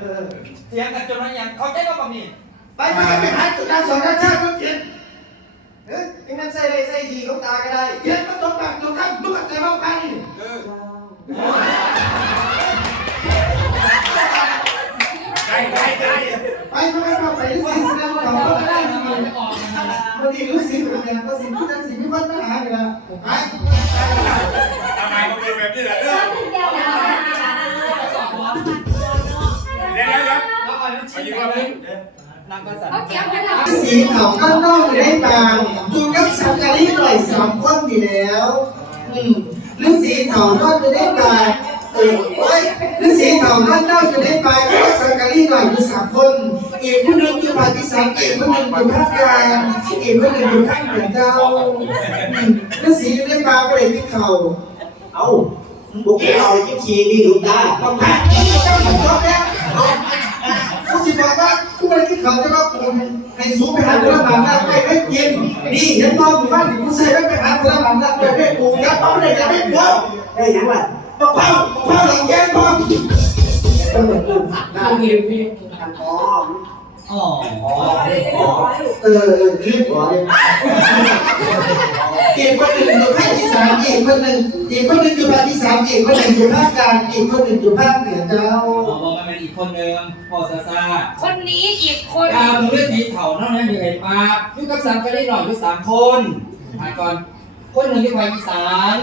เออเสียงกันจนว่ายังเขาใจว่าบะหมี่ไปไปไปหาสุดาสองชาติก็เขียนเฮ้ยยังงั้นใส่ได้ใส่ดีเขาตาก็ได้เขียนมาตรงแบบตรงกันมึงก็ใจว่ากันเออใช่ใช่ใช่ไปไปไปไปรู้สิแล้วเขาก็ได้ทำไมพอดีรู้สิเป็นยังก็สิผู้นั้นสิไม่ค่อยปัญหาเลยนะไปท แล้วอันนั้นไปชี้ยิงกัว่าเพิ่งนางกษัตริเขาย์เกี่ยวกันเหรอสีขาวข้างนอกอยู่ได้บางดูกับสังกะรีหน่อยสามคนดีแล้ว อืมฤาษีเถานอกจะได้บางเออโอ้ยฤาษีเถานอกนอกจะได้บางกับสังกะรีหน่อยอยู่สามคนอีกคนหนึ่งอยู่ภาคอีสานอีกคนหนึ่งอยู่ภาคกลางอีกคนหนึ่งอยู่ภาคเหนือเจ้าอืมฤาษีอยู่ได้บางก็เลยที่เขาเอ้าพวกเราจิ้มชีนี่รู้ได้ต้องแพ้ เขาจะว่ากูให้สูงไปหาคนละบาทได้ไม่ไม่กินนี่เห็นบ้านอยู่บ้านกูใส่ไว้ไปหาคนละบาทได้ไม่ไม่กูยัดต้องเลยจะไม่กูได้ยังล่ะมะพร้าวมะพร้าหลังแก้มพ่อได้เงียบพี่อ๋ออ๋ออ๋ออ๋อเออเออรีบหัวเลยอีกคนหนึ่งอยู่ภาคอีสานอีกคนหนึ่งอีกคนหนึ่งอยู่ภาคอีสานอีกคนหนึ่งอยู่ภาคกลางอีกคนหนึ่งอยู่ภาคเหนือเจ้า คนหนึ่งพอซาซาคนนี้อีกคนดาวมึงเลือดผีเถานั่นนั่นอยู่ไอ้ปากอยู่กับสามก็ได้หน่อยอยู่สามคนมาก่อน คนหนึ่งอยู่ภาคอีสาน